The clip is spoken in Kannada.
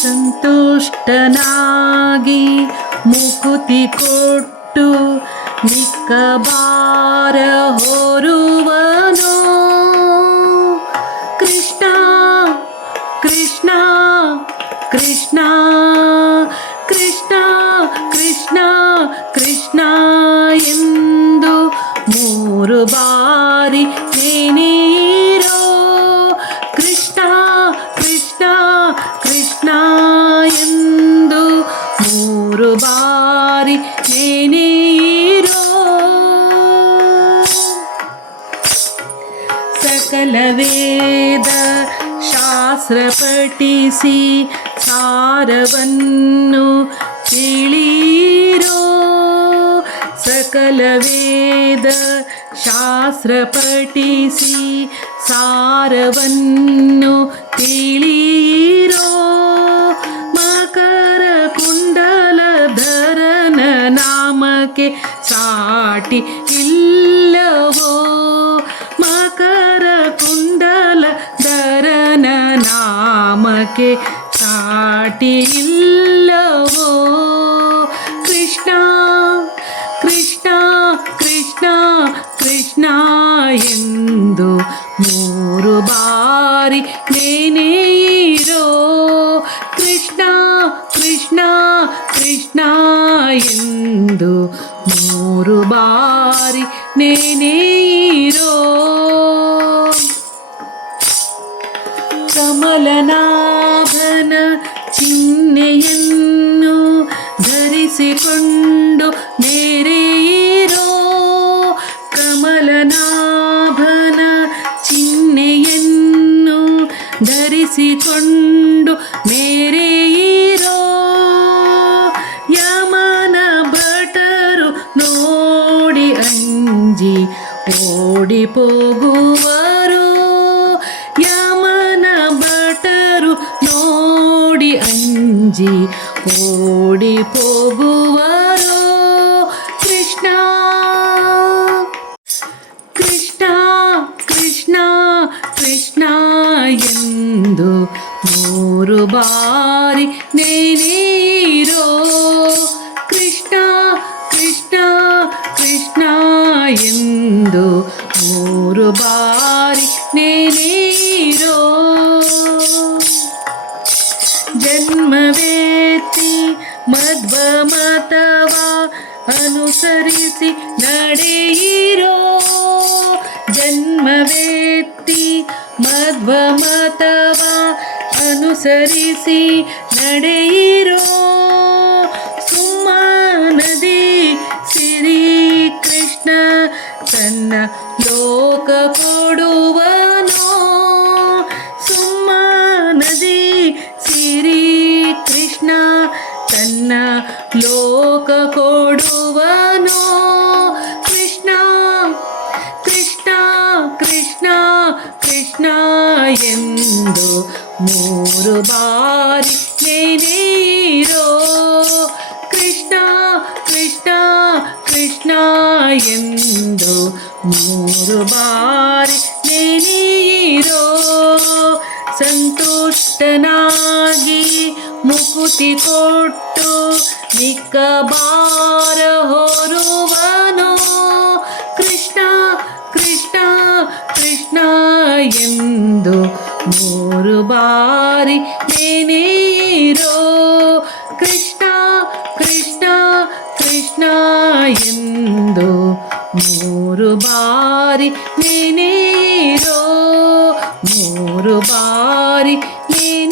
ಸಂತುಷ್ಟನಾಗಿ ಮುಕುತಿ ಕೊಟ್ಟು ಮಿಕ್ಕ ಭಾರ ಹೊರುವನು. ಕೃಷ್ಣ ಕೃಷ್ಣ ಕೃಷ್ಣ ಕೃಷ್ಣ ಕೃಷ್ಣ ಕೃಷ್ಣ ಎಂದು 3 ಬಾರಿ ನೆನೆಯಿರೋ. ಕೃಷ್ಣ ಕೃಷ್ಣ ಕೃಷ್ಣ ಎಂದು 3 ಬಾರಿ ನೆನೆಯಿರೋ. ಸಕಲ ವೇದ ಶಾಸ್ತ್ರ ಪಠಿಸಿ ಸಾರವನ್ನು ತಿಳಿಯಿರೋ. ಸಕಲ ವೇದ ಶಾಸ್ತ್ರ ಪಠಿಸಿ ಸಾರವನ್ನು ತಿಳಿಯಿರೋ. ಮಕರ ಕುಂಡಲಧರನ ನಾಮಕ್ಕೆ ಸಾಟಿ ಇಲ್ಲವೋ. ಮಕರ ಕುಂಡಲಧರನ ನಾಮಕ್ಕೆ ಸಾಟಿ ಇಲ್ಲವೋ. ಕೃಷ್ಣ ಕೃಷ್ಣ ಕೃಷ್ಣ ಕೃಷ್ಣ ಎಂದು 3 ಬಾರಿ ನೆನೆಯಿರೋ. ಕೃಷ್ಣ ಕೃಷ್ಣ ಕೃಷ್ಣ ಎಂದು 3 ಬಾರಿ ನೆನೆಯಿರೋ. ಕಮಲನಾಭನ ಚಿಹ್ನೆಯನ್ನು ಧರಿಸಿಕೊಂಡು ಮೆರೆಯಿರೋ. ಕಮಲನಾಭನ ಚಿಹ್ನೆಯನ್ನು ಧರಿಸಿಕೊಂಡು ಮೆರೆಯಿರೋ. ಯಮನ ಭಟರು ನೋಡಿ ಅಂಜಿ ಓಡಿ ಹೋಗುವರು. ಯಮನ ಭಟರು ನೋಡಿ ಅಂಜಿ ಓಡಿ ಹೋಗುವರು. ಕೃಷ್ಣ ಕೃಷ್ಣ ಕೃಷ್ಣ ಕೃಷ್ಣ ಎಂದು 3 ಬಾರಿ ನೆನೆಯಿರೋ. ಕೃಷ್ಣ ಕೃಷ್ಣ ಕೃಷ್ಣ ಎಂದು 3 ಬಾರಿ ನೆನೆಯಿರೋ. ಜನ್ಮವೇತ್ತಿ ಮಧ್ವ ಮತವ ಅನುಸರಿಸಿ ನಡೆಯಿರೋ. ಜನ್ಮವೇತ್ತಿ ಮಧ್ವ ಮತವ ಅನುಸರಿಸಿ ನಡೆಯಿರೋ. ಸುಮ್ಮನದಿ ಶ್ರೀ ಕೃಷ್ಣ ತನ್ನ ಲೋಕ ಕೊಡುವನೋ. ಸುಮ್ಮನದಿ ಶ್ರೀ ಕೃಷ್ಣ ತನ್ನ ಲೋಕ ಕೊಡುವನೋ. ಕೃಷ್ಣ ಕೃಷ್ಣ ಕೃಷ್ಣ ಕೃಷ್ಣ ಎಂದು 3 ಬಾರಿ ನೆನೆಯಿರೋ. ಕೃಷ್ಣ ಕೃಷ್ಣ ಕೃಷ್ಣ ಎಂದು 3 ಬಾರಿ ನೆನೆಯಿರೋ. ಸಂತುಷ್ಟನಾಗಿ ಮುಕುತಿ ಕೊಟ್ಟು ಮಿಕ್ಕ ಭಾರ ಹೊರುವನು. ಕೃಷ್ಣ ಕೃಷ್ಣ ಕೃಷ್ಣ ಎಂದು 3 ಬಾರಿ ನೆನೆಯಿರೋ. ಕೃಷ್ಣ ಕೃಷ್ಣ ಕೃಷ್ಣ ಎಂದು 3 ಬಾರಿ ನೆನೆಯಿರೋ. 3 ಬಾರಿ ನೆನೆಯಿರೋ.